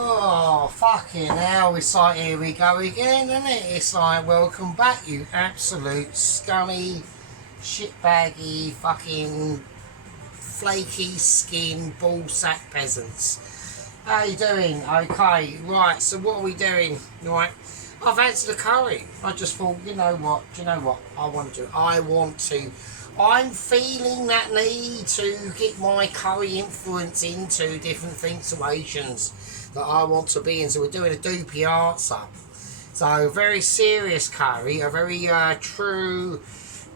Oh, fucking hell, it's like, here we go again, isn't it? It's like, welcome back, you absolute scummy, shitbaggy, fucking flaky skin, ballsack peasants. How you doing? Okay, right, so what are we doing? Right, I've answered a curry. I just thought, you know what, I'm feeling that need to get my curry influence into different situations that I want to be in. So we're doing a Dopiaza. So very serious curry, a very true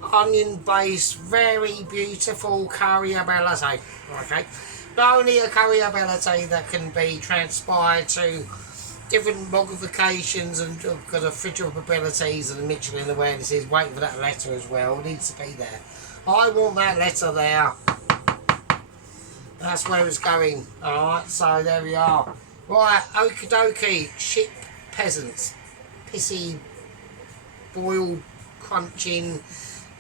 onion-based, very beautiful curry ability. Okay, not only a curry ability that can be transpired to different modifications and got a friendship abilities and Michelin awarenesses, waiting for that letter as well. It needs to be there. I want that letter there. That's where it's going. Alright, so there we are. Right, okie dokie, shit peasants. Pissy, boiled, crunching,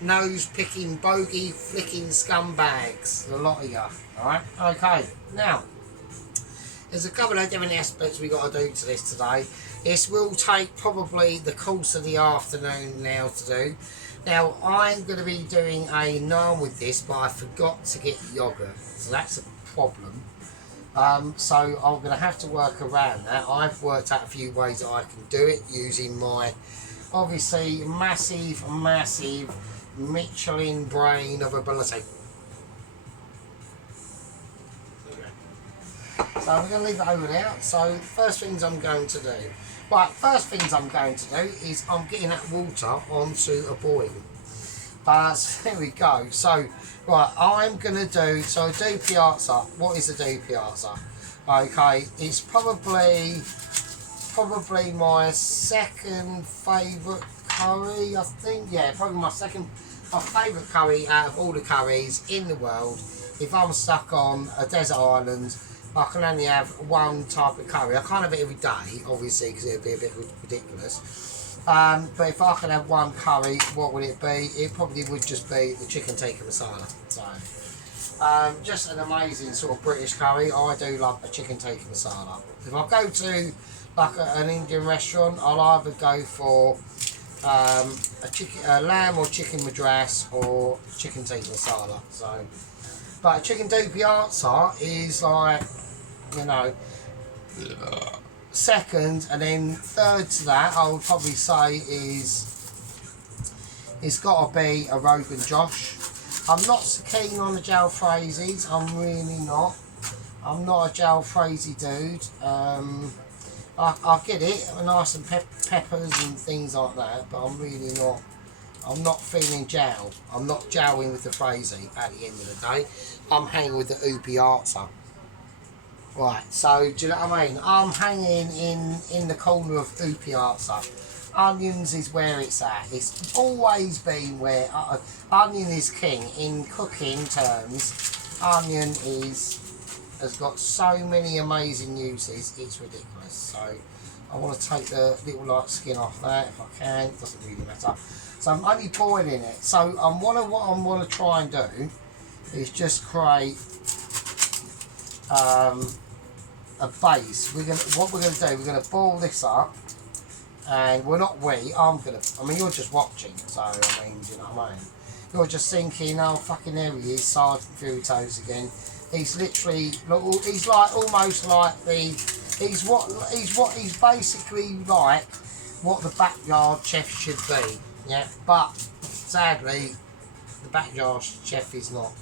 nose picking, bogey flicking scumbags. A lot of you. Alright, okay. Now, there's a couple of different aspects we got to do to this today. This will take probably the course of the afternoon now to do. Now, I'm going to be doing a naan with this, but I forgot to get yogurt, so that's a problem. So I'm going to have to work around that. I've worked out a few ways that I can do it using my, obviously, massive Michelin brain of ability. So we're going to leave it over there. So first things I'm going to do. Right, first things I'm going to do is I'm getting that water onto a boil. There we go. So, right, I'm going to do, so a Dopiaza. What is a Dopiaza? Okay, it's probably my second favourite curry, I think. Yeah, probably my favourite curry out of all the curries in the world. If I'm stuck on a desert island, I can only have one type of curry. I can't have it every day, obviously, because it would be a bit ridiculous. But if I could have one curry, what would it be? It probably would just be the chicken tikka masala. So, just an amazing sort of British curry. I do love a chicken tikka masala. If I go to like an Indian restaurant, I'll either go for a lamb or chicken madras or chicken tikka masala. So, but a chicken Dopiaza is like, you know, second, and then third to that I would probably say is it's got to be a Rogan Josh. I'm not so keen on the jalfrezis. I'm really not. I'm not a jalfrezi dude. I get it, nice and peppers and things like that, but I'm really not. I'm not feeling jowl. I'm not jowling with the Frazy at the end of the day. I'm hanging with the Dopiaza. Right, so do you know what I mean? I'm hanging in the corner of Dopiaza. Onions is where it's at. It's always been where onion is king. In cooking terms, onion has got so many amazing uses, it's ridiculous. So I want to take the little light skin off that if I can. It doesn't really matter. So I'm only boiling it. So what I want to try and do is just create a base. What we're gonna do, we're gonna boil this up, and we're not I mean, you're just watching, so I mean, do you know what I mean? You're just thinking, oh fucking there he is, Sergeant Furito's again. He's literally, he's like almost like he's basically like what the backyard chef should be. Yeah, but sadly the backyard chef is not.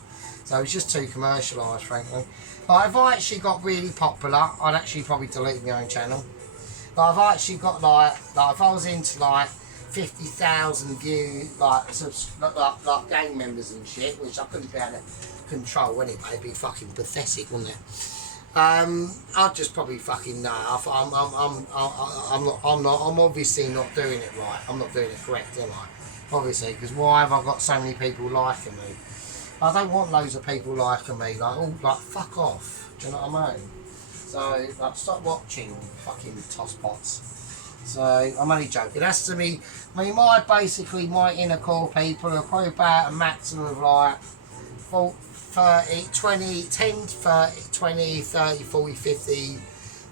So it's just too commercialised, frankly. But if I actually got really popular, I'd actually probably delete my own channel. But if I actually got like if I was into like 50,000 views, like gang members and shit, which I couldn't be able to control anyway, it'd be fucking pathetic, wouldn't it? I'd just probably fucking I'm obviously not doing it right. I'm not doing it correct, am I? Obviously, because why have I got so many people liking me? I don't want loads of people liking me. Like fuck off. Do you know what I mean? So like, stop watching, fucking tosspots. So I'm only joking. That's to me. I mean, my inner core people are probably about a maximum of like 30, 20, 10, 30, 20, 30, 40, 50,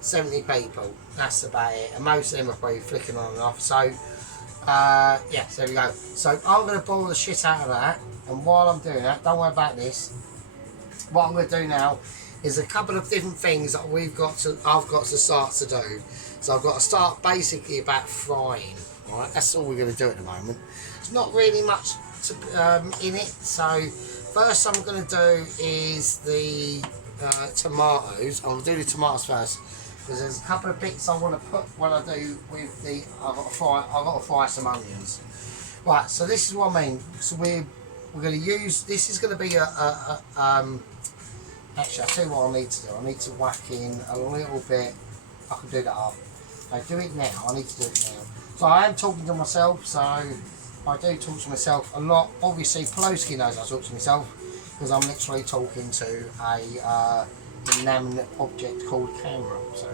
70 people. That's about it. And most of them are probably flicking on and off. So, yeah, so there we go. So I'm going to boil the shit out of that. And while I'm doing that, don't worry about this. What I'm going to do now is a couple of different things that I've got to start to do. So I've got to start basically about frying. All right, that's all we're going to do at the moment. It's not really much in it. So first I'm going to do is the tomatoes. I'll do the tomatoes first because there's a couple of bits I want to put when I do with the. I've got to fry some onions. Right. So this is what I mean. So we're going to use. This is going to be actually, I'll tell you what I need to do. I need to whack in a little bit. I can do that after. I do it now. I need to do it now. So I am talking to myself. So I do talk to myself a lot. Obviously, Poloski knows I talk to myself because I'm literally talking to a inanimate object called camera. So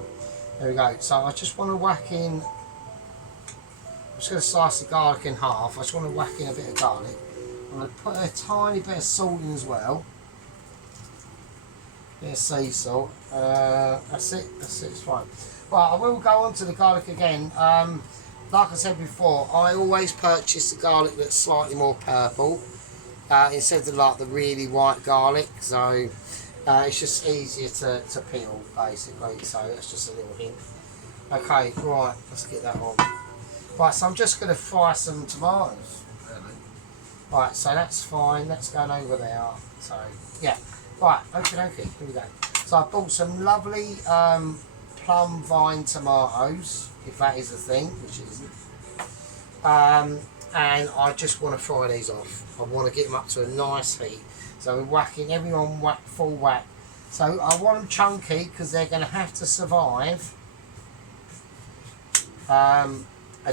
there we go. So I just want to whack in. I'm just going to slice the garlic in half. I just want to whack in a bit of garlic. I'm going to put a tiny bit of salt in as well. Bit of sea salt. That's it. It's fine. Right, I will go on to the garlic again. Like I said before, I always purchase the garlic that's slightly more purple instead of like the really white garlic. So it's just easier to peel basically. So that's just a little hint. Okay, right. Let's get that on. Right, so I'm just going to fry some tomatoes. Right, so that's fine. That's going over there. So yeah. Right, okay, here we go. So I bought some lovely plum vine tomatoes, if that is a thing, which it isn't. And I just want to fry these off. I want to get them up to a nice heat. So we're whacking everyone full whack. So I want them chunky because they're going to have to survive a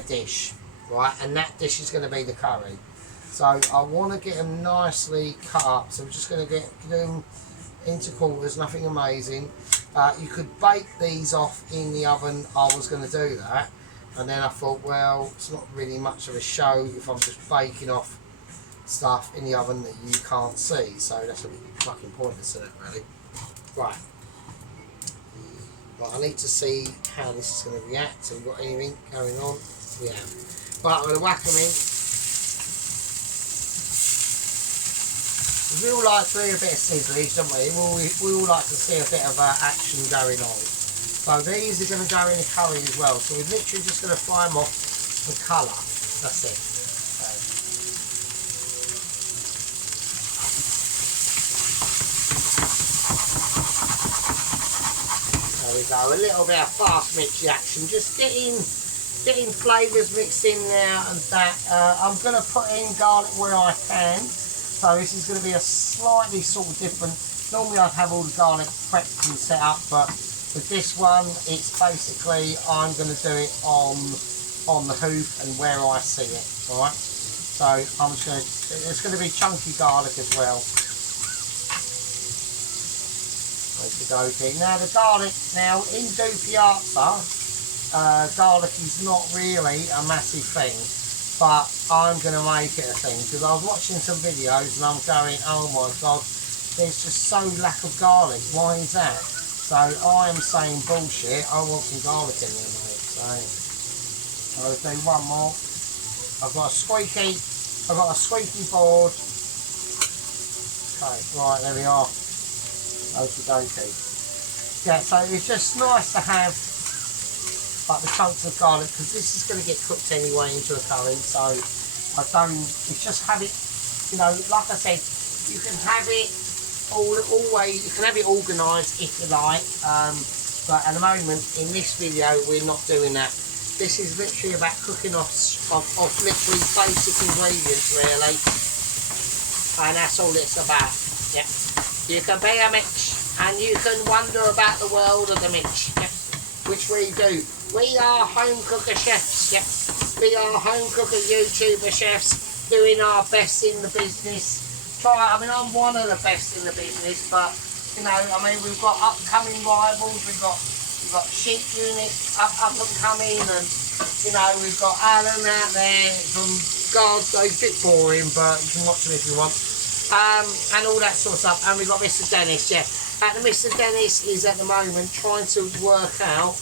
dish, right? And that dish is going to be the curry. So I want to get them nicely cut up. So we're just going to get them into quarters, nothing amazing. You could bake these off in the oven. I was going to do that. And then I thought, well, it's not really much of a show if I'm just baking off stuff in the oven that you can't see. So that's a bit fucking pointless, isn't it, really? Right. Right, I need to see how this is going to react. Have we got anything going on? We have. Right, I'm going to whack them in. We all like to see a bit of sizzlage, don't we? We all like to see a bit of action going on. So these are going to go in the curry as well. So we're literally just going to fry them off for colour. That's it. Okay. There we go. A little bit of fast mix action. Just getting flavours mixed in there and that. I'm going to put in garlic where I can. So this is going to be a slightly sort of different. Normally I'd have all the garlic prepped and set up, but with this one, it's basically I'm going to do it on the hoof and where I see it. All right. So I'm just going to. It's going to be chunky garlic as well. Okay. Now the garlic. Now in Dopiaza, garlic is not really a massive thing. But I'm going to make it a thing because I was watching some videos and I'm going, oh my god, there's just so lack of garlic. Why is that? So I'm saying bullshit. I want some garlic in there, mate. So I'll do one more. I've got a squeaky board. Okay, right, there we are. Okie dokie. Yeah, so it's just nice to have like the chunks of garlic because this is going to get cooked anyway into a curry, so I don't. It's just have it, you know, like I said, you can have it always. You can have it organised if you like, but at the moment in this video we're not doing that. This is literally about cooking off literally basic ingredients really, and that's all it's about. Yep. You can be a Mitch and you can wonder about the world of the Mitch. Yep. Which we do. We are home cooker chefs, yep. We are home cooker YouTuber chefs doing our best in the business. I mean, I'm one of the best in the business, but, you know, I mean, we've got upcoming rivals, we've got Sheep Unit up and coming, and, you know, we've got Alan out there from God's a bit boring, but you can watch him if you want. and all that sort of stuff. And we've got Mr. Dennis, yeah. And Mr. Dennis is at the moment trying to work out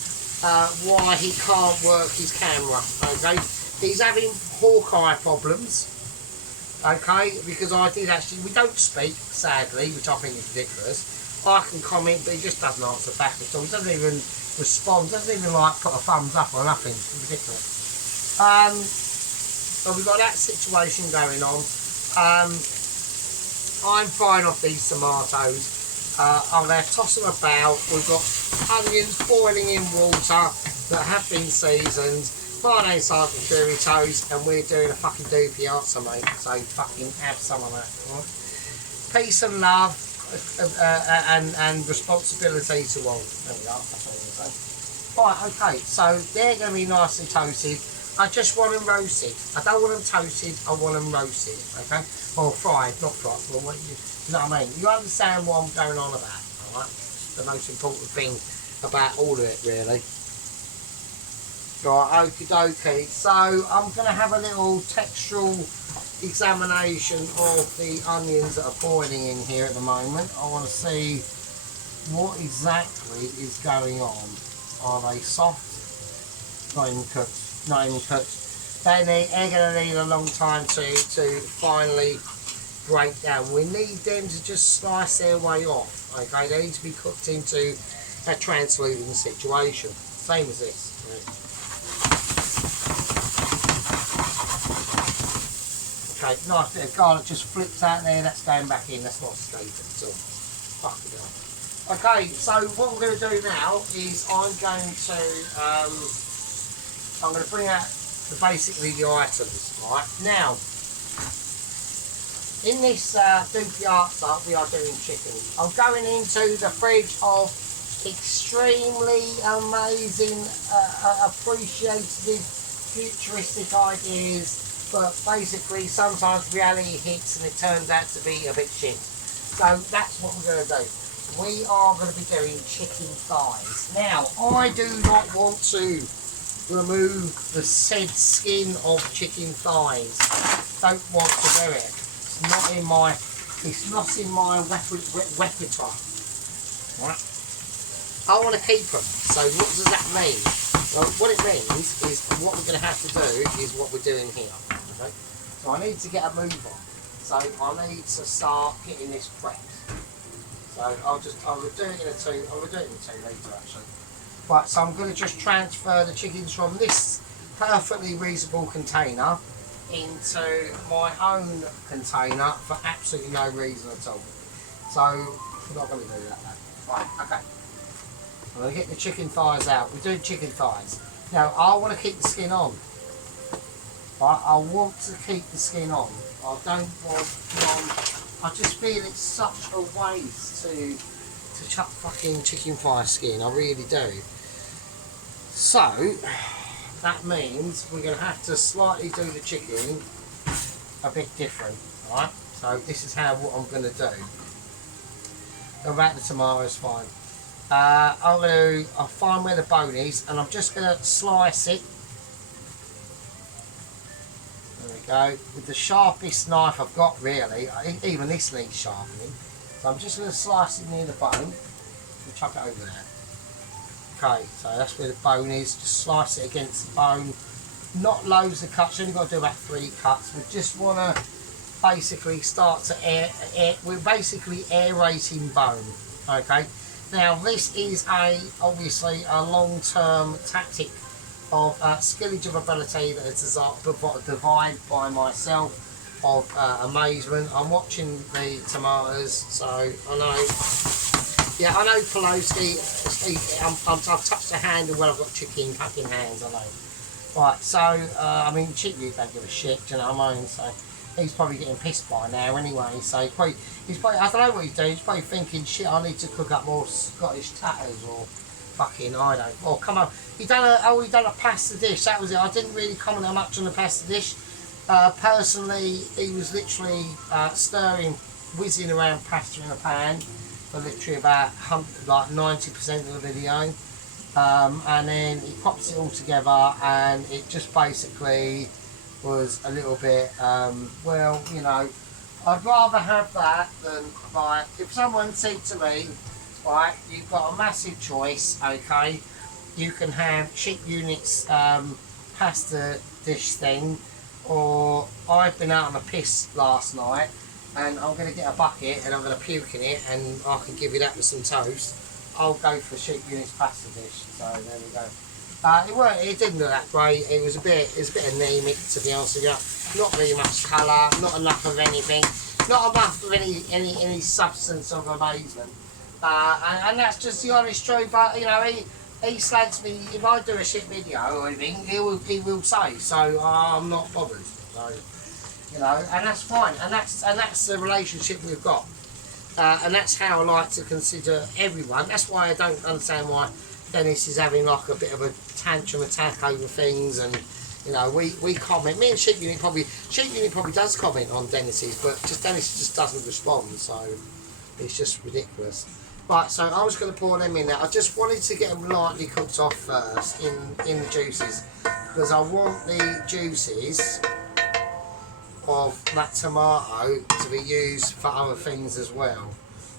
why he can't work his camera, okay. He's having Hawkeye problems, okay, because I did actually, we don't speak, sadly, which I think is ridiculous. I can comment, but he just doesn't answer back at all. He doesn't even respond, doesn't even like put a thumbs up or nothing. It's ridiculous. So we've got that situation going on. I'm frying off these tomatoes. I'm going to toss them about. We've got onions boiling in water that have been seasoned. My name's Sergeant Curry Toes, and we're doing a fucking Dopiaza, mate. So fucking have some of that. Right? Peace and love and responsibility to all. There we go. That's what I'm going to say. Right, okay. So they're going to be nicely toasted. I just want them roasted. I don't want them toasted. I want them roasted. Okay, or fried, not fried. Well, what you know what I mean? You understand what I'm going on about, all right? The most important thing about all of it, really. Right, okie dokie. So I'm going to have a little textural examination of the onions that are boiling in here at the moment. I want to see what exactly is going on. Are they soft? Not even cooked. Not even cooked. They're going to need a long time to finally break down. We need them to just slice their way off. Okay, they need to be cooked into a translucent situation. Same as this. Right. Okay, nice bit of garlic just flips out there. That's going back in. That's not stupid at all. Fucking hell. Okay, so what we're going to do now is I'm going to bring out basically the items, right? Now, in this Dopiaza, we are doing chicken. I'm going into the fridge of extremely amazing, appreciated, futuristic ideas, but basically sometimes reality hits and it turns out to be a bit shit. So that's what we're going to do. We are going to be doing chicken thighs. Now, I do not want to remove the said skin of chicken thighs. Don't want to do it. It's not in my repertoire. Right? I want to keep them. So what does that mean? Well, what it means is what we're going to have to do is what we're doing here. Okay? So I need to get a move on. So I need to start getting this prepped. So I'll do it in a 2 litre actually. Right, so I'm going to just transfer the chickens from this perfectly reasonable container into my own container for absolutely no reason at all. So we're not going to do that though. Right, okay. I'm going to get the chicken thighs out. We're doing chicken thighs. Now I want to keep the skin on. Right, I want to keep the skin on. I don't want I just feel it's such a waste to chuck fucking chicken thigh skin. I really do. So that means we're going to have to slightly do the chicken a bit different, right? So this is what I'm going to do. About the tomatoes, fine. I'll find where the bone is, and I'm just going to slice it. There we go. With the sharpest knife I've got, really. Even this needs sharpening. So I'm just going to slice it near the bone. And chuck it over there. Okay, so that's where the bone is. Just slice it against the bone. Not loads of cuts. You've only got to do about 3 cuts. We just want to basically start to we're basically aerating bone. Okay. Now this is obviously a long-term tactic of skillage of ability that is devised by myself of amazement. I'm watching the tomatoes, so I know. Yeah, I know Pelosi. I've touched the handle where I've got chicken packing hands. I know. Right, so I mean, Chicky don't give a shit. Do you know what I mean? So he's probably getting pissed by now anyway. So he's probably I don't know what he's doing. He's probably thinking, shit, I need to cook up more Scottish tatters or fucking I don't. Oh come on, he done a pasta dish. That was it. I didn't really comment that much on the pasta dish. Personally, he was literally whizzing around pasta in a pan for literally about like 90% of the video, and then he pops it all together, and it just basically was a little bit, well, you know, I'd rather have that than, like, if someone said to me, right, you've got a massive choice, okay, you can have Sheep Unit's pasta dish thing, or I've been out on a piss last night and I'm going to get a bucket and I'm going to puke in it and I can give you that with some toast. I'll go for Sheep Unit's pasta dish. So there we go. It didn't look that great. It was a bit anemic, to be honest with you. Not really much colour, not enough of anything, not enough of any substance of amazement. And that's just the honest truth. But you know, he slags me if I do a shit video or anything. He will say so. I'm not bothered. So you know, and that's fine. And that's the relationship we've got. And that's how I like to consider everyone. That's why I don't understand why Dennis is having like a bit of a tantrum attack over things, and you know, we comment. Me and Sheep Unit probably does comment on Dennis's, but Dennis just doesn't respond. So it's just ridiculous. Right, so I was going to pour them in there. I just wanted to get them lightly cooked off first in the juices, because I want the juices of that tomato to be used for other things as well.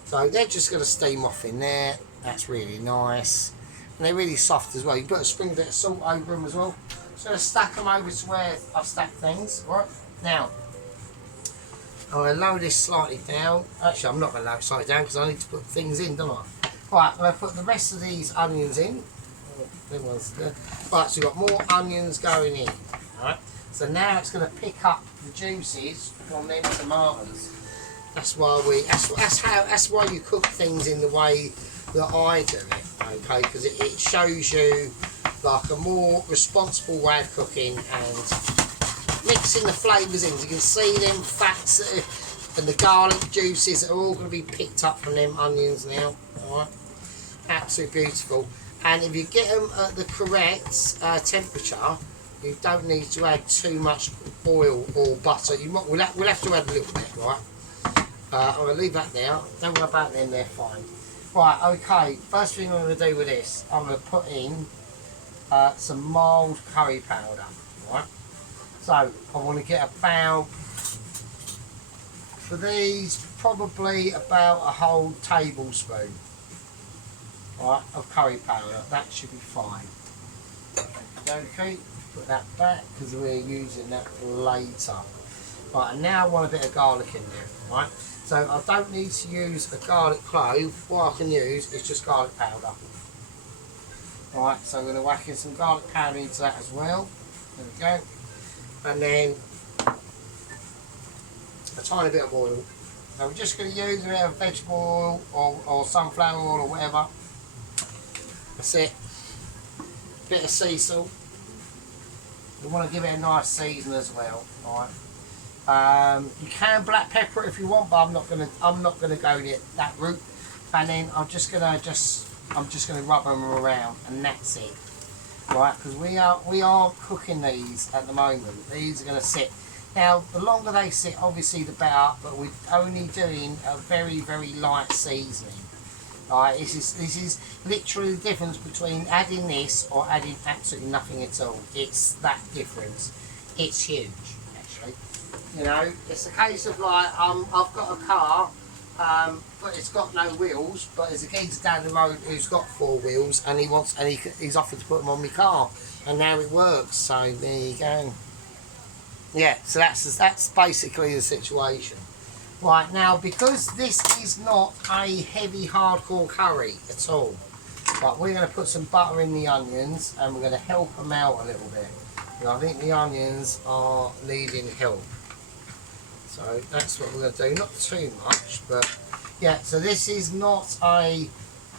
So they're just going to steam off in there. That's really nice. And they're really soft as well. You put a spring bit of salt over them as well. So I'm going to stack them over to where I've stacked things. Right, now I'm going to lower this slightly down. Actually, I'm not going to lower it slightly down because I need to put things in, don't I? Right, I'm going to put the rest of these onions in. Right, so we've got more onions going in. Right, so now it's going to pick up the juices from them tomatoes. That's why that's why you cook things in the way that I do it. Okay, because it shows you like a more responsible way of cooking and mixing the flavours in. You can see them fats and the garlic juices are all going to be picked up from them onions now. Alright, absolutely beautiful. And if you get them at the correct temperature, you don't need to add too much oil or butter. We'll have to add a little bit, right? I'm going to leave that there. Don't worry about them, they're fine. Right, okay, first thing I'm going to do with this, I'm going to put in some mild curry powder, right? So, I want to get about, for these, probably about a whole tablespoon, right, of curry powder. That should be fine. Okay, put that back because we're using that later. Right, and now I want a bit of garlic in there, right? So I don't need to use a garlic clove. What I can use is just garlic powder. Right, so I'm going to whack in some garlic powder into that as well. There we go. And then a tiny bit of oil. So we're just going to use a bit of vegetable oil or sunflower oil or whatever. That's it. Bit of sea salt. We want to give it a nice season as well. Right. You can black pepper it if you want, but I'm not gonna go that route. And then I'm just gonna rub them around, and that's it, right? Because we are cooking these at the moment. These are gonna sit. Now, the longer they sit, obviously the better. But we're only doing a very light seasoning. Right? This is literally the difference between adding this or adding absolutely nothing at all. It's that difference. It's huge, actually. You know, it's a case of like, I've got a car, but it's got no wheels, but there's a geezer down the road who's got 4 wheels, and he's offered to put them on my car, and now it works. So there you go. Yeah, so that's basically the situation. Right, now, because this is not a heavy hardcore curry at all, right, we're going to put some butter in the onions, and we're going to help them out a little bit. And I think the onions are needing help. So that's what we're going to do. Not too much, but yeah. So this is not a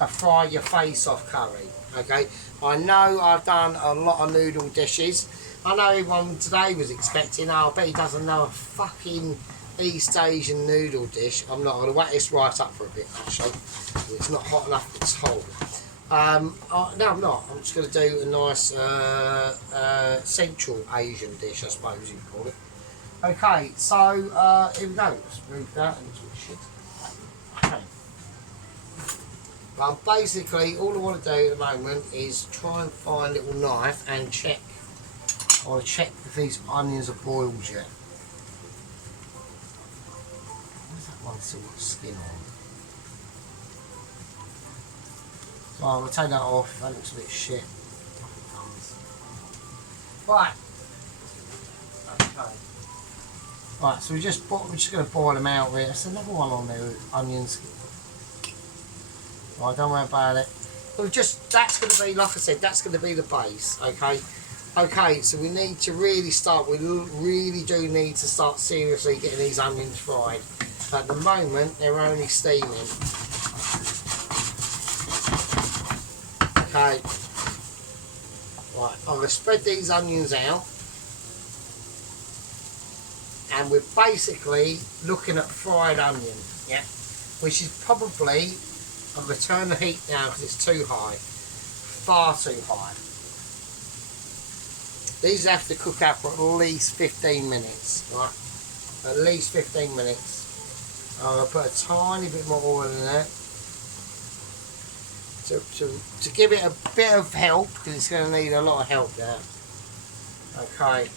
fry your face off curry. Okay. I know I've done a lot of noodle dishes. I know everyone today was expecting, oh, I bet he doesn't know a fucking East Asian noodle dish. I'm not going to whack this right up for a bit, actually. It's not hot enough at all. No, I'm not. I'm just going to do a nice Central Asian dish, I suppose you'd call it. Okay, so here we go. Let's move that into the shit. Okay. Well, basically, all I want to do at the moment is try and find a little knife and check. I want to check if these onions are boiled yet. still got skin on. So I'm going to take that off. That looks a bit shit. Right. Okay. Right, so we're just going to boil them out with. There's another one on there with onions. Right, don't worry about it. So that's going to be, like I said, that's going to be the base, okay? Okay, so we need to really start, we really do need to start seriously getting these onions fried. At the moment, they're only steaming. Okay. Right, I'm going to spread these onions out. And we're basically looking at fried onion, yeah? Which is probably, I'm going to turn the heat down because it's too high. Far too high. These have to cook out for at least 15 minutes, right? At least 15 minutes. I'm going to put a tiny bit more oil in there to give it a bit of help, because it's going to need a lot of help there. Okay.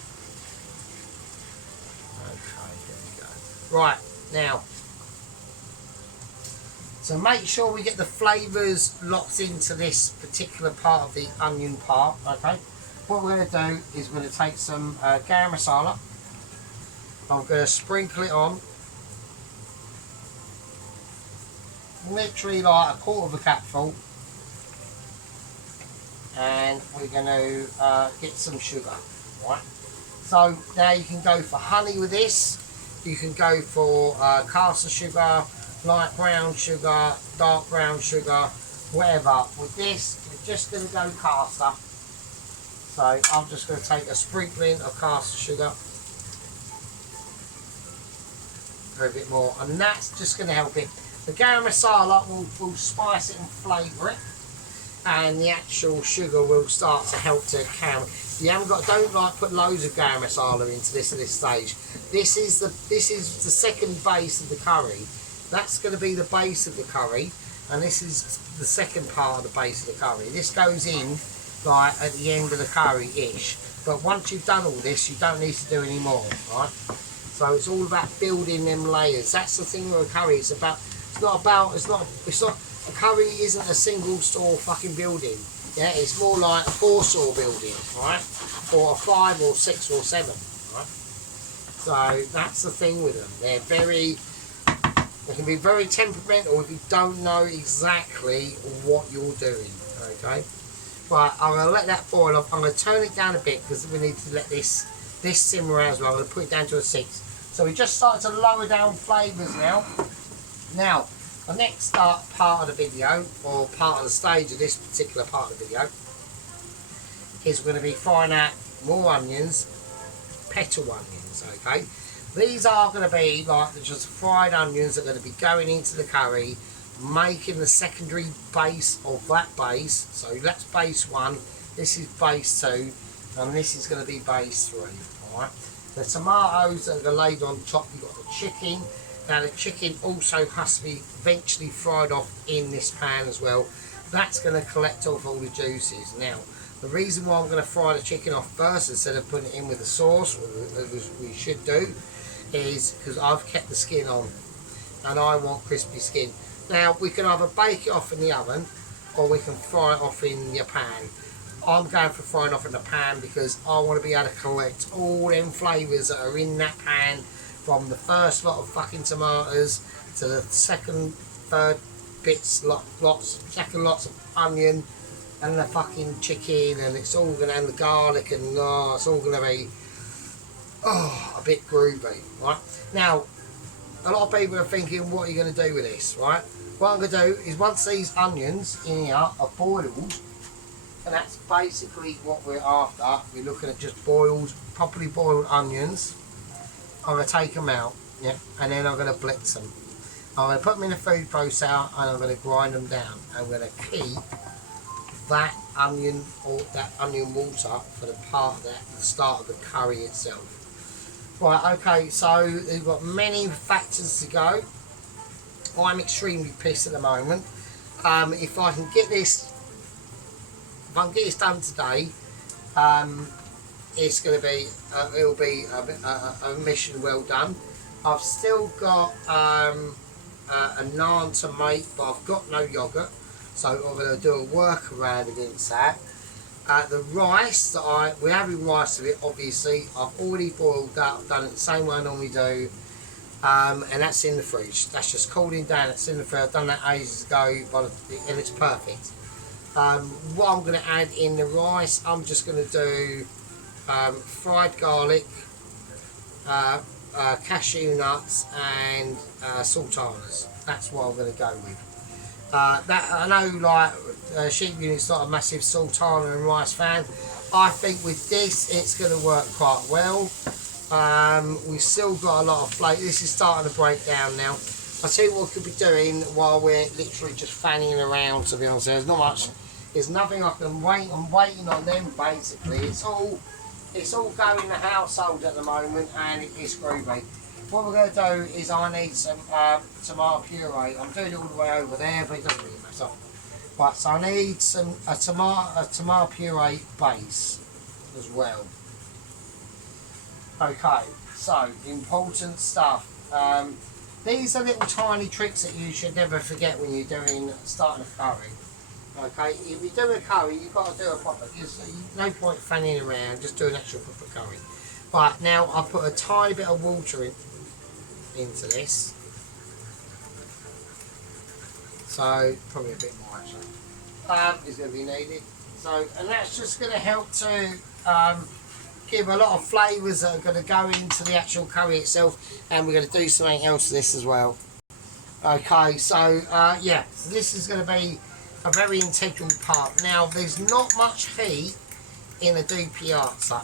Okay, there we go. Right, now, so make sure we get the flavours locked into this particular part of the onion part, okay? What we're going to do is we're going to take some garam masala. I'm going to sprinkle it on. Literally like a quarter of a cupful. And we're going to get some sugar, right? So now you can go for honey with this. You can go for caster sugar, light brown sugar, dark brown sugar, whatever. With this, we're just going to go caster. So I'm just going to take a sprinkling of caster sugar. A bit more, and that's just going to help it. The garam masala will spice it and flavour it, and the actual sugar will start to help to caramel. You haven't got, don't like put loads of garam masala into this at this stage. This is the second base of the curry. That's going to be the base of the curry, and this is the second part of the base of the curry. This goes in like at the end of the curry-ish. But once you've done all this, you don't need to do any more, right? So it's all about building them layers. That's the thing with a curry. It's not, a curry isn't a single store fucking building. Yeah, it's more like a 4-store building, right? Or a 5 or 6 or 7, right? So that's the thing with them. They can be very temperamental if you don't know exactly what you're doing, okay? Right, I'm going to let that boil off. I'm going to turn it down a bit because we need to let this simmer as well. I'm going to put it down to a 6. So we just started to lower down flavours now. Now, the next part of the video, or part of the stage of this particular part of the video, is we're going to be frying out more onions, petal onions, okay? These are going to be like just fried onions that are going to be going into the curry, making the secondary base of that base. So that's base 1, this is base 2, and this is going to be base 3. Alright, the tomatoes that are laid on top, you've got the chicken. Now the chicken also has to be eventually fried off in this pan as well. That's going to collect off all the juices. Now the reason why I'm going to fry the chicken off first instead of putting it in with the sauce, as we should do, is because I've kept the skin on and I want crispy skin. Now we can either bake it off in the oven or we can fry it off in the pan. I'm going for frying off in the pan because I want to be able to collect all them flavours that are in that pan, from the first lot of fucking tomatoes to the second, third bits, second lots of onion and the fucking chicken, and it's all going to, and the garlic, and it's all going to be a bit groovy, right? Now, a lot of people are thinking, what are you going to do with this, right? What I'm going to do is, once these onions in here are boiled, and that's basically what we're after, we're looking at just boiled, properly boiled onions. I'm going to take them out, yeah, and then I'm going to blitz them. I'm going to put them in a food processor and I'm going to grind them down. I'm going to keep that onion water for the part that the start of the curry itself. Right, okay, so we've got many factors to go. I'm extremely pissed at the moment. If I can get this done today, it's going to be, it'll be a mission well done. I've still got a naan to make, but I've got no yogurt, so I'm going to do a workaround against that. The rice that we're having rice with it, obviously. I've already boiled that. I've done it the same way I normally do, and that's in the fridge. That's just cooling down. It's in the fridge. I've done that ages ago, and it's perfect. What I'm going to add in the rice, I'm just going to do fried garlic, cashew nuts, and sultanas. That's what I'm going to go with. That I know, like Sheep Unit's not a massive sultana and rice fan. I think with this, it's going to work quite well. We've still got a lot of flavour. This is starting to break down now. I'll tell you what we could be doing while we're literally just fanning around. To be honest, there's not much. There's nothing I can wait. I'm waiting on them basically. It's all going in the household at the moment, and it's groovy. What we're going to do is I need some tomato puree. I'm doing it all the way over there, but it doesn't really matter. Right, so I need a tomato puree base as well. Okay, so important stuff. These are little tiny tricks that you should never forget when you're starting a curry. Okay, if you do a curry, you've got to do a proper. There's no point fanning around. Just do an actual proper curry. Right, now I put a tiny bit of water into this, so probably a bit more actually is going to be needed. So, and that's just going to help to give a lot of flavours that are going to go into the actual curry itself, and we're going to do something else to this as well. Okay, so yeah, so this is going to be a very integral part. Now, there's not much heat in a Dopiaza.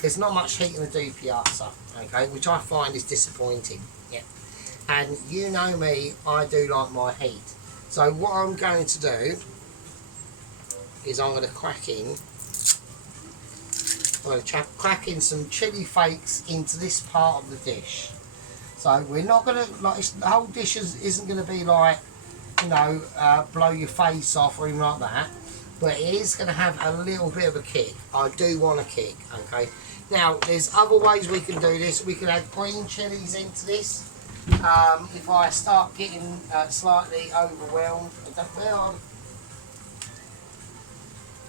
There's not much heat in a Dopiaza, okay, which I find is disappointing. Yeah, and you know me, I do like my heat. So what I'm going to do is I'm going to crack in some chili flakes into this part of the dish. So we're not going to, like, the whole dish isn't going to be like, you know, blow your face off or even like that, but it is going to have a little bit of a kick. I do want a kick, okay. Now, there's other ways we can do this. We can add green chilies into this. If I start getting slightly overwhelmed, hang on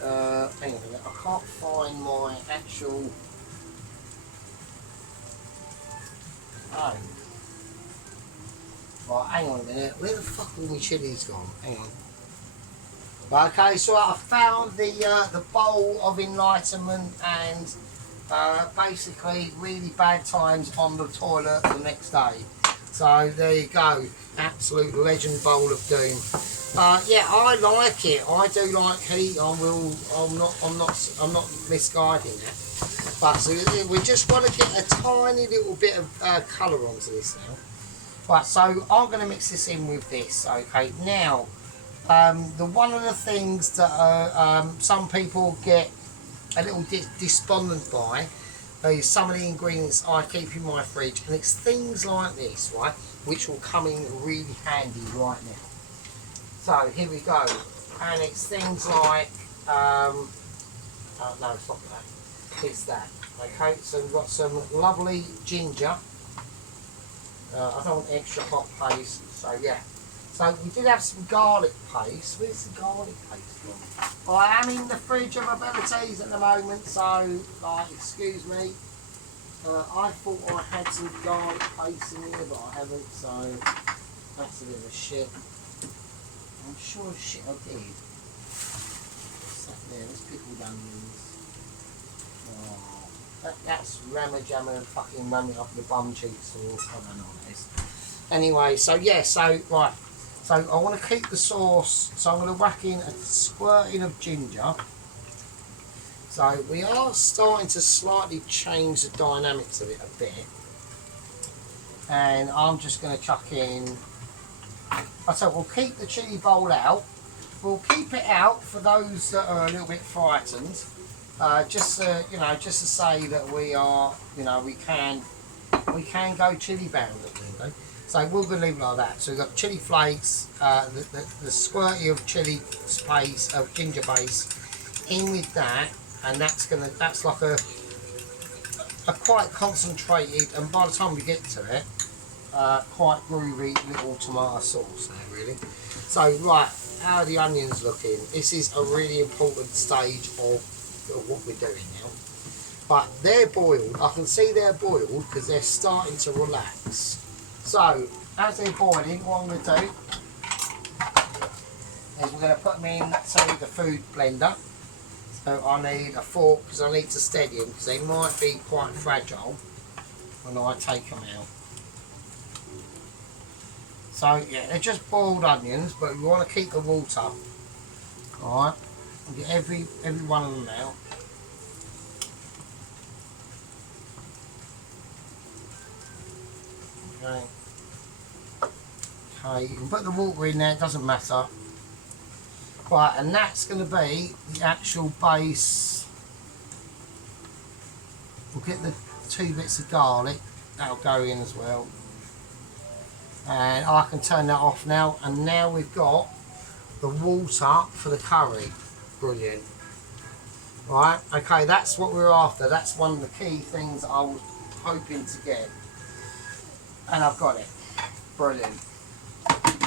a minute, I can't find my actual. Oh. Right, hang on a minute. Where the fuck are all my chilies gone? Hang on. Right, okay, so I found the bowl of enlightenment and basically really bad times on the toilet the next day. So there you go, absolute legend bowl of doom. Yeah, I like it. I do like heat. I'm not misguiding that. But so we just want to get a tiny little bit of colour onto this now. Right, so I'm going to mix this in with this. Okay, now one of the things that some people get a little despondent by is some of the ingredients I keep in my fridge, and it's things like this, right, which will come in really handy right now. So here we go, and it's things like oh, no, it's not that, it's that. Okay, so we've got some lovely ginger. I don't want extra hot paste, so yeah. So we did have some garlic paste. Where's the garlic paste from? Well, I am in the fridge of abilities at the moment, so like, excuse me. I thought I had some garlic paste in here, but I haven't, so that's a bit of shit. I'm sure shit I did. What's that there? There's pickled onions. Oh, that's rammer jammer fucking ramming up the bum cheeks, or I don't know what that is. Anyway, so yeah, so right. So I want to keep the sauce, so I'm going to whack in a squirting of ginger. So we are starting to slightly change the dynamics of it a bit. And I'm just going to chuck in, so we'll keep the chili bowl out. We'll keep it out for those that are a little bit frightened. Just to, you know, just to say that we are, you know, we can go chili bound at the end. So we're going to leave it like that. So we've got chili flakes, the squirty of chili base, of ginger base, in with that, and that's like a a quite concentrated, and by the time we get to it, quite groovy little tomato sauce there, really. So, right, how are the onions looking? This is a really important stage of what we're doing now. But they're boiled. I can see they're boiled because they're starting to relax. So, as they're boiling, what I'm going to do is we're going to put them into the food blender. So I need a fork because I need to steady them because they might be quite fragile when I take them out. So yeah, they're just boiled onions, but we want to keep the water. Alright, get every one of them out. Okay. Okay, you can put the water in there, it doesn't matter. Right, and that's going to be the actual base. We'll get the 2 bits of garlic, that'll go in as well. And I can turn that off now, and now we've got the water for the curry. Brilliant. Right, okay, that's what we're after. That's one of the key things I was hoping to get. And I've got it. Brilliant.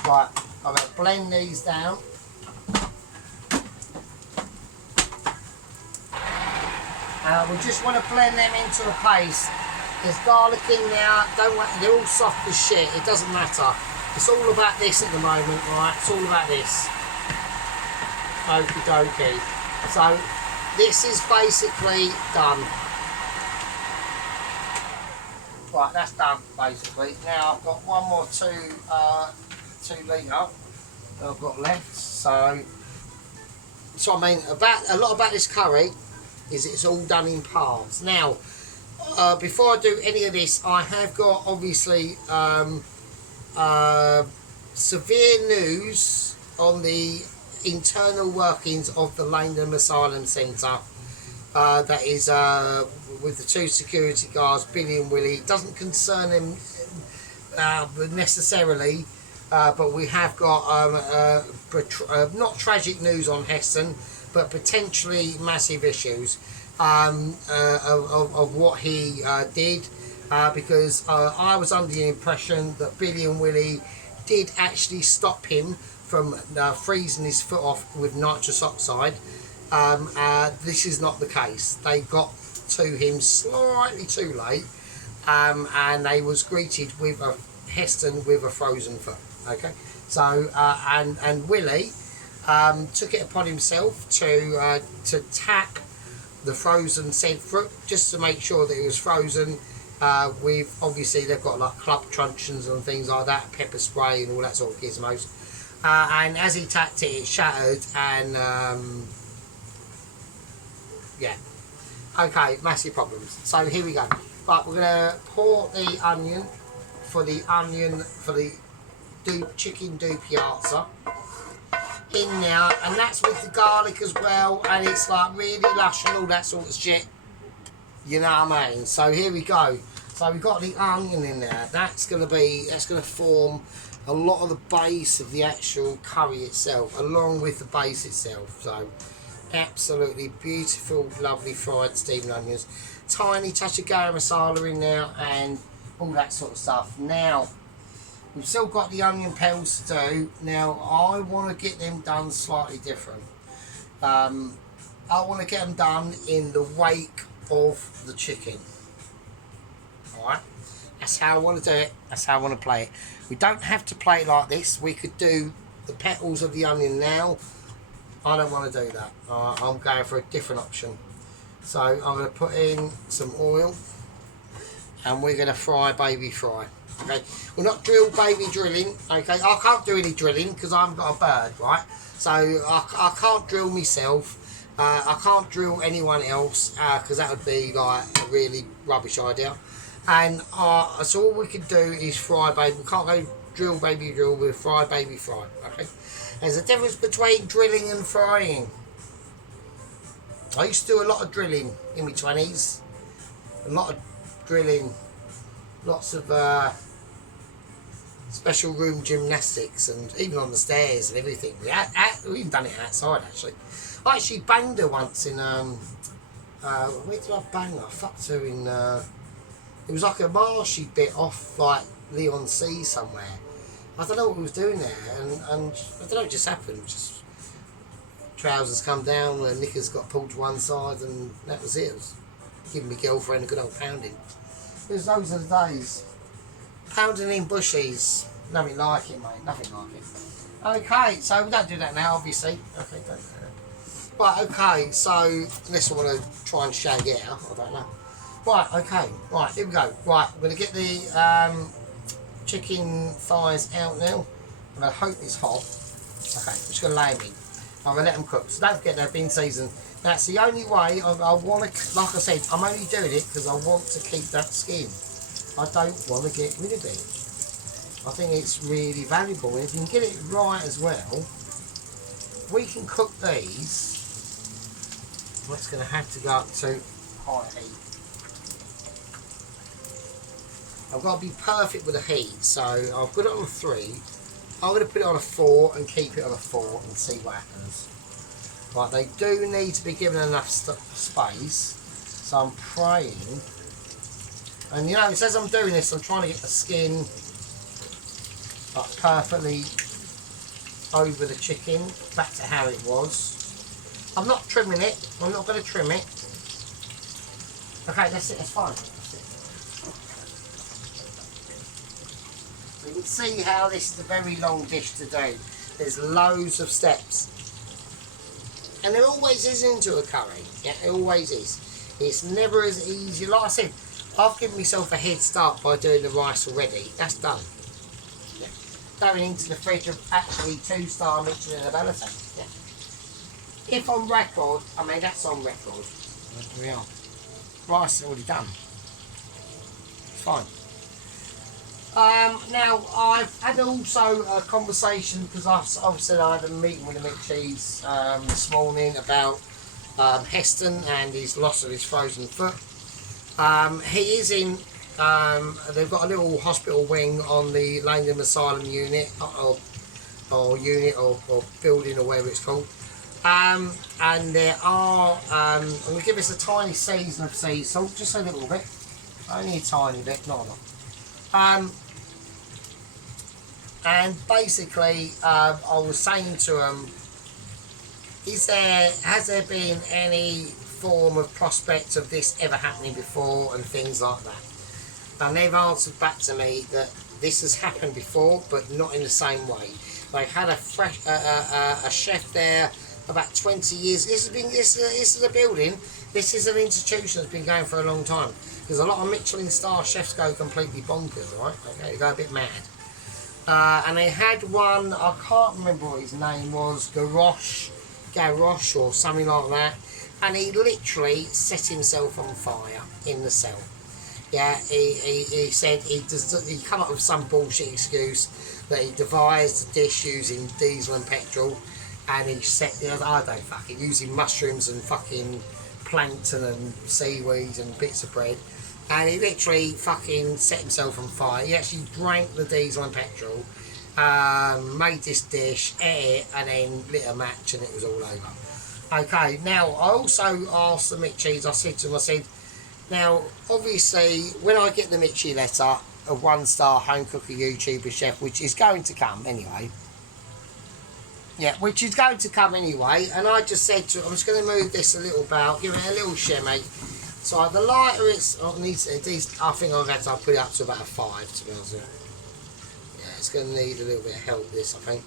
Right, I'm going to blend these down. We just want to blend them into a paste. There's garlic in there, they're all soft as shit, it doesn't matter. It's all about this at the moment, right? It's all about this. Okie dokie. So, this is basically done. Right, that's done, basically. Now, I've got one more 2 litre that I've got left. So I mean, a lot about this curry is it's all done in parts. Now, before I do any of this, I have got obviously severe news on the internal workings of the Langdon Asylum Centre. That is with the 2 security guards, Billy and Willie. It doesn't concern them necessarily, but we have got not tragic news on Heston, but potentially massive issues of what he did, because I was under the impression that Billy and Willie did actually stop him from freezing his foot off with nitrous oxide. This is not the case. They got to him slightly too late, and they was greeted with a Heston with a frozen foot. Okay, so and Willie took it upon himself to tap the frozen said fruit just to make sure that it was frozen. With obviously they've got like club truncheons and things like that, pepper spray and all that sort of gizmos. And as he tapped it, it shattered, and yeah, okay, massive problems. So here we go. But we're gonna pour the onion for the chicken Dopiaza in now, and that's with the garlic as well, and it's like really lush and all that sort of shit, you know what I mean? So here we go. So we've got the onion in there. That's gonna form a lot of the base of the actual curry itself, along with the base itself. So absolutely beautiful, lovely fried steamed onions. Tiny touch of garam masala in there and all that sort of stuff. Now we've still got the onion petals to do. Now I want to get them done slightly different. I want to get them done in the wake of the chicken. Alright, that's how I want to do it. That's how I want to play it. We don't have to play it like this. We could do the petals of the onion now. I don't want to do that. I'm going for a different option. So I'm going to put in some oil, and we're going to fry baby fry. Okay, we're not baby drilling. Okay, I can't do any drilling because I haven't got a bird, right? So I can't drill myself. I can't drill anyone else because that would be like a really rubbish idea. And so all we can do is fry baby. We can't go drill baby drill. We'll fry baby fry. Okay, there's a difference between drilling and frying. I used to do a lot of drilling in my 20s. A lot of drilling. Lots of special room gymnastics, and even on the stairs and everything. We even done it outside actually. I actually banged her once in Where did I bang her? I fucked her in. It was like a marshy bit off like Leon Sea somewhere. I don't know what we was doing there, and I don't know, it just happened. Just trousers come down, the knickers got pulled to one side, and that was it. It was giving my girlfriend a good old pounding. Those are the days. Pounding in bushies. Nothing like it, mate. Nothing like it. Okay, so we don't do that now, obviously. Okay, don't do that. Right, okay, so unless I want to try and shag it out, I don't know. Right, okay, right, here we go. Right, I'm going to get the chicken thighs out now. And I hope it's hot. Okay, I'm just going to lay them in. I'm going to let them cook. So don't forget they've been seasoned. That's the only way I want to, like I said, I'm only doing it because I want to keep that skin. I don't want to get rid of it. I think it's really valuable. And if you can get it right as well, we can cook these. What's going to have to go up to high heat. I've got to be perfect with the heat, so I've got it on a 3. I'm going to put it on a 4 and keep it on a 4 and see what happens. Right, they do need to be given enough space, so I'm praying. And you know, it says I'm doing this, I'm trying to get the skin like perfectly over the chicken, back to how it was. I'm not trimming it, I'm not going to trim it. Okay, that's it, that's fine. You can see how this is a very long dish to do. There's loads of steps. And there always is into a curry. Yeah, it always is. It's never as easy. Like I said, I've given myself a head start by doing the rice already. That's done. Yeah. Going into the fridge of actually 2-star Michelin ability. Yeah. If on record, I mean that's on record. There we are. Rice is already done. It's fine. Now I've had also a conversation because I've said I had a meeting with the McCheese this morning about Heston and his loss of his frozen foot. He is in. They've got a little hospital wing on the Langdon Asylum unit or unit or building or whatever it's called. And there are. I'm going to give this a tiny season of sea salt, just a little bit, only a tiny bit, not a lot. And basically, I was saying to them, has there been any form of prospect of this ever happening before and things like that? And they've answered back to me that this has happened before, but not in the same way. They had a chef there about 20 years. This is a building. This is an institution that's been going for a long time. Because a lot of Michelin star chefs go completely bonkers, right? Okay, they go a bit mad. And they had one, I can't remember what his name was, Garrosh or something like that. And he literally set himself on fire in the cell. Yeah, he said he come up with some bullshit excuse that he devised the dish using diesel and petrol, and he set, I don't fucking, using mushrooms and fucking plankton and seaweed and bits of bread. And he literally fucking set himself on fire. He actually drank the diesel and petrol, made this dish, ate it, and then lit a match, and it was all over. Okay, now I also asked the McCheese, I said to him, I said, now obviously when I get the Mitchie letter, a 1-star home cooker YouTuber chef, which is going to come anyway. Yeah, which is going to come anyway, and I just said to him, I'm just going to move this a little bit, give it a little shimmy. So the lighter it's, I think I've had to put it up to about a 5, to be honest with you. Yeah, it's going to need a little bit of help, this, I think.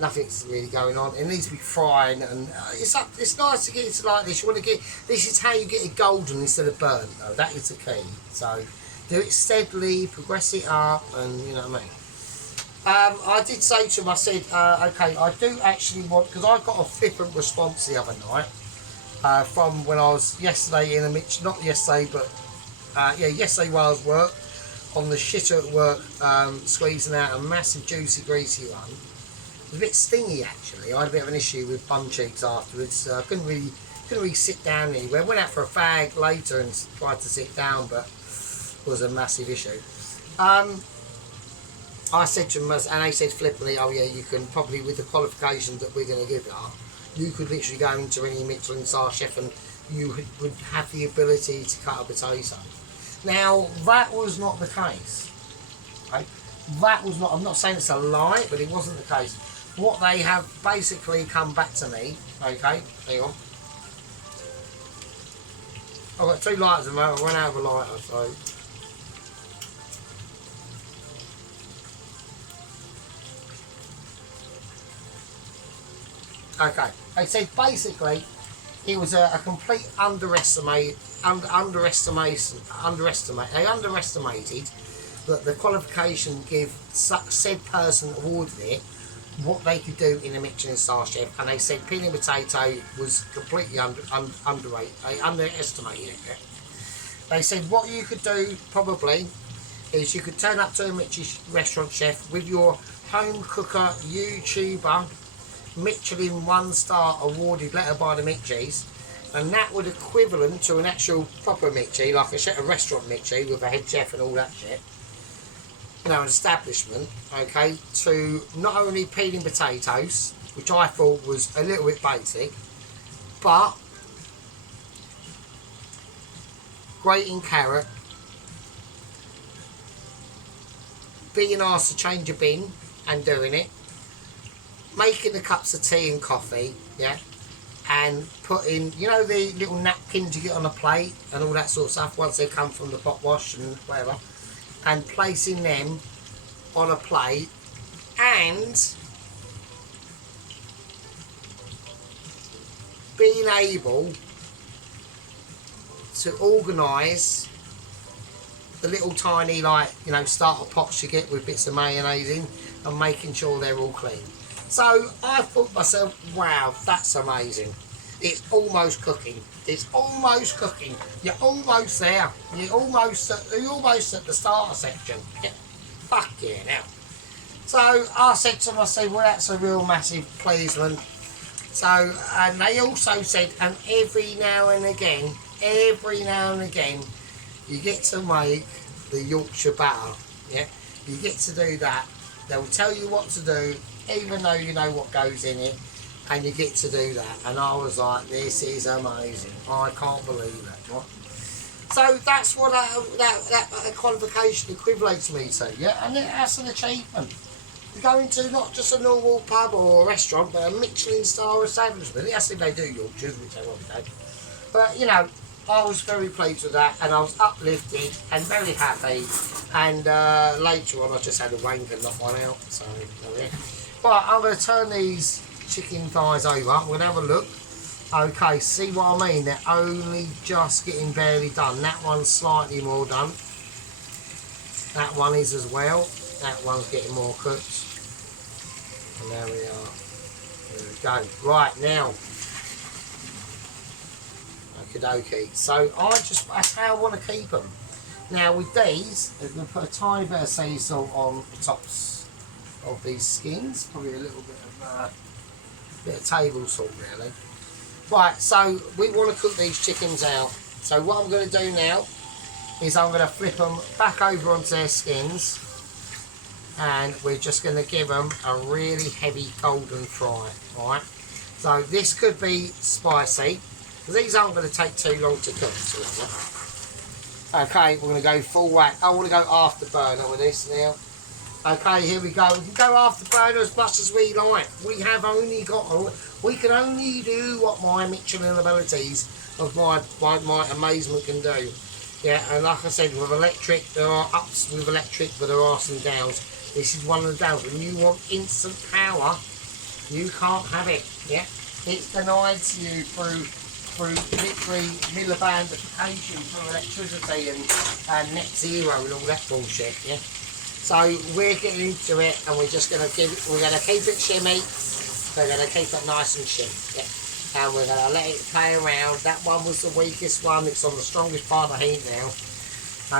Nothing's really going on. It needs to be frying, and it's nice to get it like this. You want to get, this is how you get it golden instead of burnt, though. That is the key. So do it steadily, progress it up, and you know what I mean. I did say to him, I said, okay, I do actually want, because I got a flippant response the other night. From when I was yesterday in a Mitch, not yesterday, but yesterday while I was work on the shitter at work, squeezing out a massive juicy greasy one. It was a bit stingy actually. I had a bit of an issue with bum cheeks afterwards. I couldn't really sit down anywhere. Went out for a fag later and tried to sit down, but it was a massive issue. I said to him, and they said flippantly, oh yeah, you can probably, with the qualifications that we're going to give you, you could literally go into any Michelin star chef and would have the ability to cut a potato. Now that was not the case. Right? That was not. I'm not saying it's a lie, but it wasn't the case. What they have basically come back to me. Okay, hang on. I've got 2 lighters at the moment. I ran out of a lighter, so. Okay, they said basically it was a complete underestimated. They underestimated that the qualification give said person awarded it what they could do in a Michelin star chef, and they said peeling potato was completely underrated. They underestimated it. They said what you could do probably is you could turn up to a Michelin restaurant chef with your home cooker YouTuber Michelin 1-star awarded letter by the Michis, and that would equivalent to an actual proper Michi, like a restaurant Michi with a head chef and all that shit, you know, an establishment, okay, to not only peeling potatoes, which I thought was a little bit basic, but grating carrot, being asked to change a bin and doing it, making the cups of tea and coffee, yeah, and putting, you know, the little napkins you get on a plate and all that sort of stuff once they come from the pot wash and whatever, and placing them on a plate, and being able to organise the little tiny, like, you know, starter pots you get with bits of mayonnaise in, and making sure they're all clean. So I thought to myself, wow, that's amazing. It's almost cooking. It's almost cooking. You're almost there. You're almost at the starter section. Yeah. Fuck yeah, now. So I said to myself, well, that's a real massive pleasement. So, and they also said, and every now and again, you get to make the Yorkshire batter. Yeah, you get to do that. They'll tell you what to do, even though you know what goes in it, and you get to do that. And I was like, this is amazing. I can't believe it. Right? So that's what that qualification equivalates me to, yeah, and that's an achievement. To go into not just a normal pub or a restaurant, but a Michelin star establishment. Yes, if they do Yorkshires, which they won't do. But, you know, I was very pleased with that, and I was uplifted and very happy. And later on, I just had a wank and knock one out. So, yeah. But I'm going to turn these chicken thighs over. I'm going to have a look. Okay, see what I mean? They're only just getting barely done. That one's slightly more done. That one is as well. That one's getting more cooked. And there we are. There we go. Right, now. Okie dokie. So that's how I want to keep them. Now with these, I'm going to put a tiny bit of sea salt on the tops of these skins. Probably a little bit of table salt really. Right, so we want to cook these chickens out. So what I'm going to do now is I'm going to flip them back over onto their skins, and we're just going to give them a really heavy golden fry. Right, so this could be spicy, because these aren't going to take too long to cook. Okay, we're going to go full whack. I want to go afterburner with this now. Okay, here we go. We can go afterburner as much as we like. We can only do what my Michelin abilities of my amazement can do. Yeah, and like I said, with electric, there are ups with electric, but there are some downs. This is one of the downs. When you want instant power, you can't have it. Yeah, it's denied to you through literally millibandification, through electricity and net zero and all that bullshit. Yeah. So we're getting into it, and we're just going to keep it shimmy. We're going to keep it nice and shimmy. Yeah. And we're going to let it play around. That one was the weakest one. It's on the strongest part of the heat now.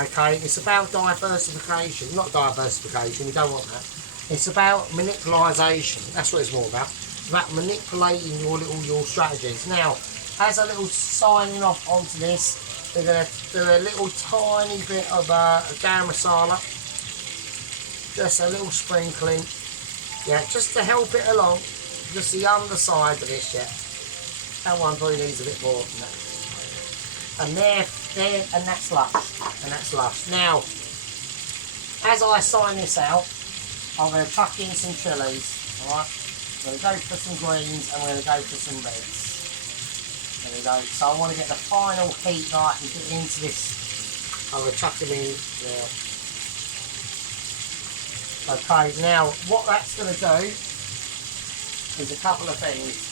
Okay, it's about diversification. Not diversification, we don't want that. It's about manipulation. That's what it's more about. It's about manipulating your strategies. Now, as a little signing off onto this, we're going to do a little tiny bit of garam masala. Just a little sprinkling, yeah, just to help it along, just the underside of this, yeah. That one probably needs a bit more than that. And there, and that's lush. And that's lush. Now, as I sign this out, I'm going to tuck in some chilies. Alright? I'm going to go for some greens and we're going to go for some reds. There we go. So I want to get the final heat right and get into this. I'm going to chuck them in there. Okay, now what that's going to do is a couple of things.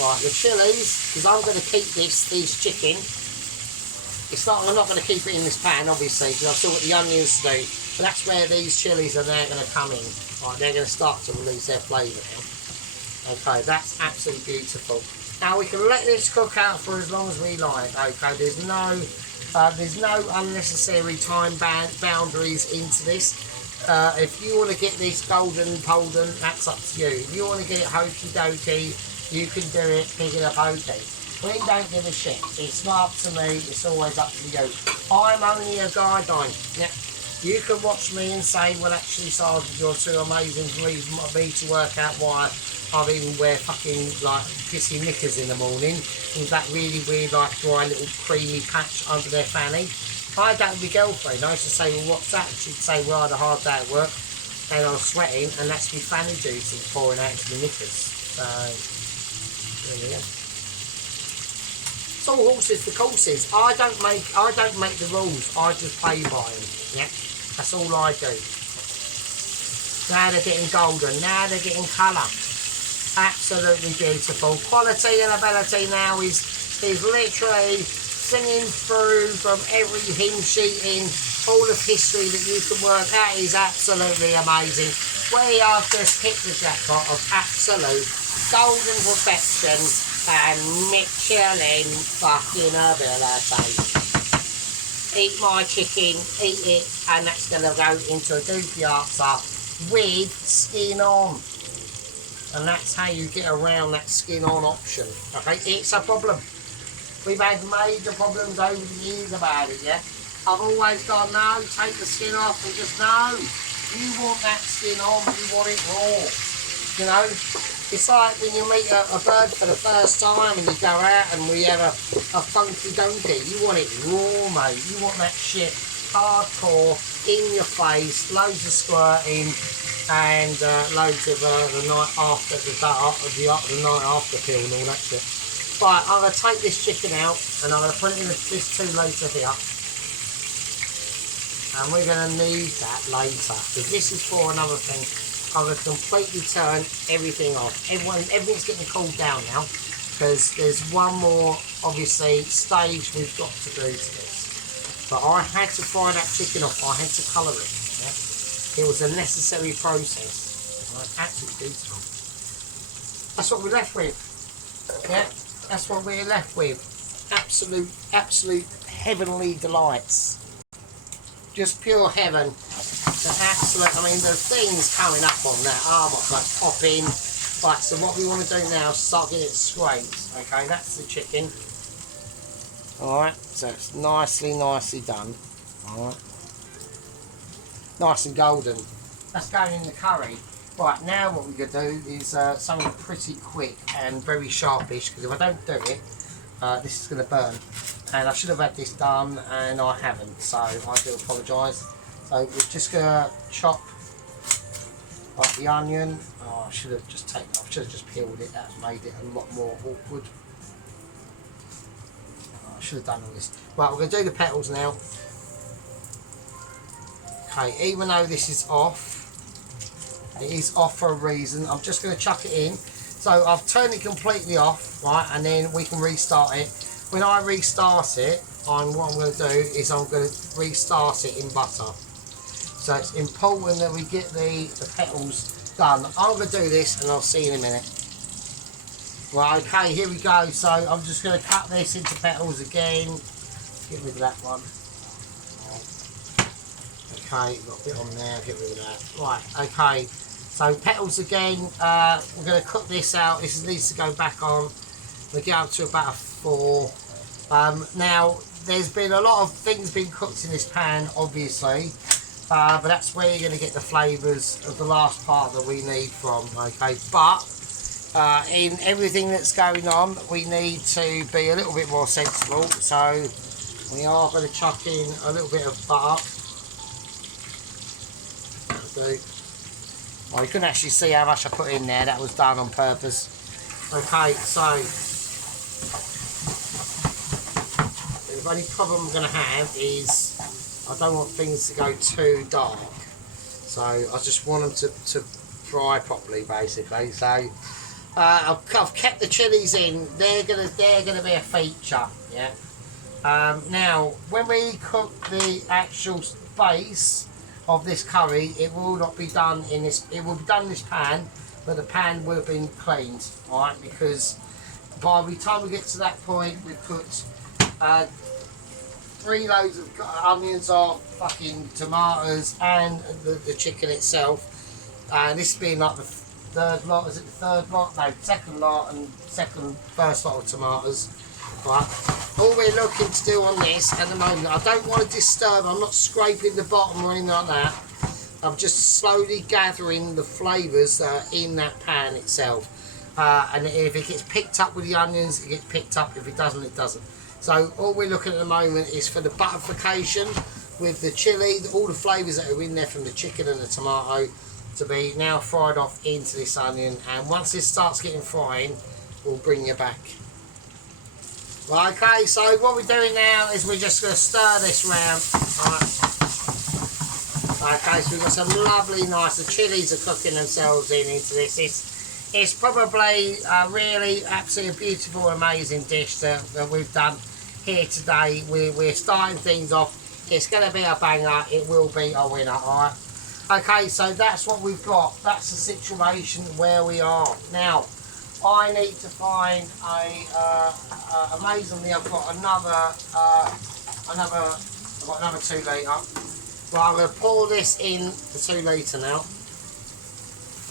Right, the chilies, because I'm going to keep this chicken. I'm not going to keep it in this pan, obviously, because I've still got the onions to do. But that's where these chilies are now going to come in. Right, they're going to start to release their flavour now. Okay, that's absolutely beautiful. Now we can let this cook out for as long as we like. Okay, there's no unnecessary time boundaries into this. If you want to get this golden, that's up to you. If you want to get it hokey dokey, you can do it, pick it up hokey. We don't give a shit. It's not up to me, it's always up to you. I'm only a guideline. Yeah. You can watch me and say, well actually Sergeant, you're too amazing for me to work out why I even wear fucking like pissy knickers in the morning with that really weird like dry little creamy patch under their fanny. I had that with my girlfriend. I used to say, well what's that? She'd say, well I had a hard day at work and I was sweating and that's my fanny juice and pouring out into my knickers. So there we go. It's all horses for courses. I don't make the rules. I just play by them. Yeah, that's all I do. Now they're getting golden. Now they're getting colour. Absolutely beautiful. Quality and ability now is literally singing through from every hymn sheet in all of history that you can work. That is absolutely amazing. We have just hit the jackpot of absolute golden perfection. And Michelin fucking ability. Eat my chicken, eat it, and that's going to go into a Dopiaza with skin on. And that's how you get around that skin on option. Okay, it's a problem. We've had major problems over the years about it, yeah? I've always gone, no, take the skin off and just no. You want that skin on, you want it raw. You know? It's like when you meet a bird for the first time and you go out and we have a funky donkey. You want it raw, mate. You want that shit hardcore, in your face, loads of squirting and loads of the night after, the night after pill and all that shit. Right, I'm going to take this chicken out and I'm going to put it in this 2 litre here. And we're going to need that later because this is for another thing. I'm going to completely turn everything off. Everything's getting cooled down now because there's one more, obviously, stage we've got to do to this. But I had to fry that chicken off. I had to colour it. Yeah? It was a necessary process. Right? Absolutely beautiful. That's what we're left with. Yeah, that's what we're left with. Absolute heavenly delights. Just pure heaven. Absolute, I mean the things coming up on that, oh my god, popping. Right, so what we want to do now is start getting it scraped. Okay, that's the chicken. Alright, so it's nicely done. Alright. Nice and golden. That's going in the curry. Right, now what we're going to do is something pretty quick and very sharpish, because if I don't do it, this is going to burn. And I should have had this done and I haven't, so I do apologise. So we're just going to chop like the onion. Oh, I should have just peeled it. That made it a lot more awkward. Oh, I should have done all this. Right, we're going to do the petals now. Okay, even though this is off, it is off for a reason. I'm just going to chuck it in. So I've turned it completely off, right, and then we can restart it. When I restart it, what I'm going to do is I'm going to restart it in butter. So it's important that we get the petals done. I'm going to do this and I'll see you in a minute. Right, okay, here we go. So I'm just going to cut this into petals again. Get rid of that one. Okay, got a bit on there, get rid of that. Right, okay. So petals again, we're going to cook this out. This needs to go back on. We'll get up to about a 4. Now, there's been a lot of things being cooked in this pan, obviously. But that's where you're going to get the flavours of the last part that we need from, okay? But in everything that's going on, we need to be a little bit more sensible. So we are going to chuck in a little bit of butter. Well, you couldn't actually see how much I put in there. That was done on purpose. Okay, so the only problem I'm going to have is I don't want things to go too dark. So I just want them to fry properly, basically. So I've kept the chilies in. They're gonna be a feature. Yeah. Now, when we cook the actual base of this curry, it will not be done in this. It will be done in this pan, but the pan will have been cleaned, all right? Because by the time we get to that point, we've put 3 loads of onions off, fucking tomatoes, and the chicken itself. And this being like the third lot. Is it the third lot? No, second lot and first lot of tomatoes. Right. All we're looking to do on this at the moment, I don't want to disturb, I'm not scraping the bottom or anything like that. I'm just slowly gathering the flavours that are in that pan itself. And if it gets picked up with the onions, it gets picked up. If it doesn't, it doesn't. So all we're looking at the moment is for the butterification with the chilli, all the flavours that are in there from the chicken and the tomato to be now fried off into this onion. And once this starts getting frying, we'll bring you back. Right, okay, so what we're doing now is we're just going to stir this round. Right. Okay, so we've got some lovely, nice, the chilies are cooking themselves into this. It's probably a really absolutely beautiful, amazing dish that we've done here today. We're starting things off. It's going to be a banger. It will be a winner, alright? Okay, so that's what we've got. That's the situation where we are. Now, I need to find amazingly, I've got another 2 litre. Right, I'm going to pour this in the 2 litre now.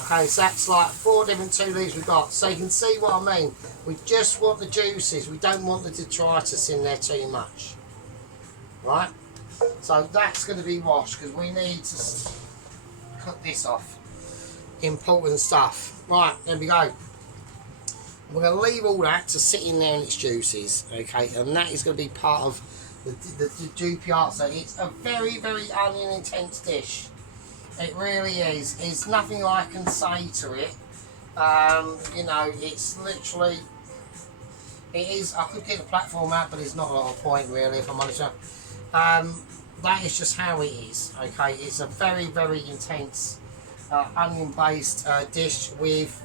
Okay, so that's like 4 different 2 litres we've got. So you can see what I mean. We just want the juices. We don't want the detritus in there too much. Right? So that's going to be washed because we need to cut this off. Important stuff. Right, there we go. We're going to leave all that to sit in there in its juices, okay, and that is going to be part of the Dopiaza. It's a very, very onion intense dish. It really is. There's nothing I can say to it. You know, it's literally, it is, I could get the platform out, but there's not a lot of point really, if I'm honest with you. That is just how it is, okay. It's a very, very intense onion based dish with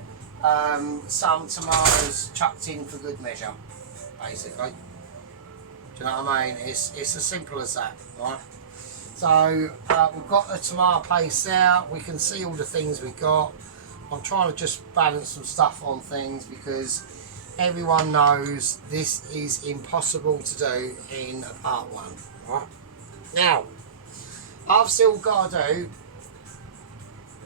some tomatoes chucked in for good measure, basically. Do you know what I mean? It's as simple as that, right? So we've got the tomato paste out. We can see all the things we've got. I'm trying to just balance some stuff on things because everyone knows this is impossible to do in a part 1, right? Now, I've still got to do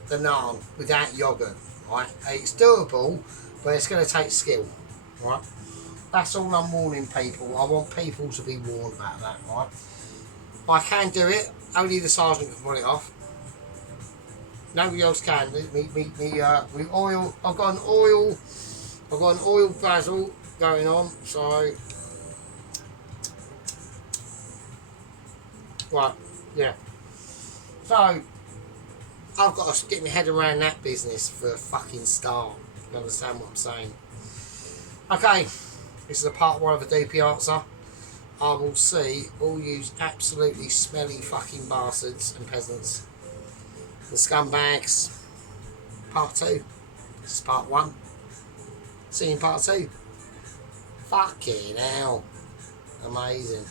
the naan without yogurt. Right, it's doable, but it's going to take skill. Right, that's all I'm warning people. I want people to be warned about that. Right, I can do it. Only the sergeant can pull it off. Nobody else can. Me oil. I've got an oil basil going on. So, right, yeah. So, I've got to get my head around that business for a fucking start. You understand what I'm saying? Okay, this is a part 1 of a Dopiaza. I will see all you absolutely smelly fucking bastards and peasants. The scumbags. Part 2. This is part 1. See you in part 2. Fucking hell. Amazing.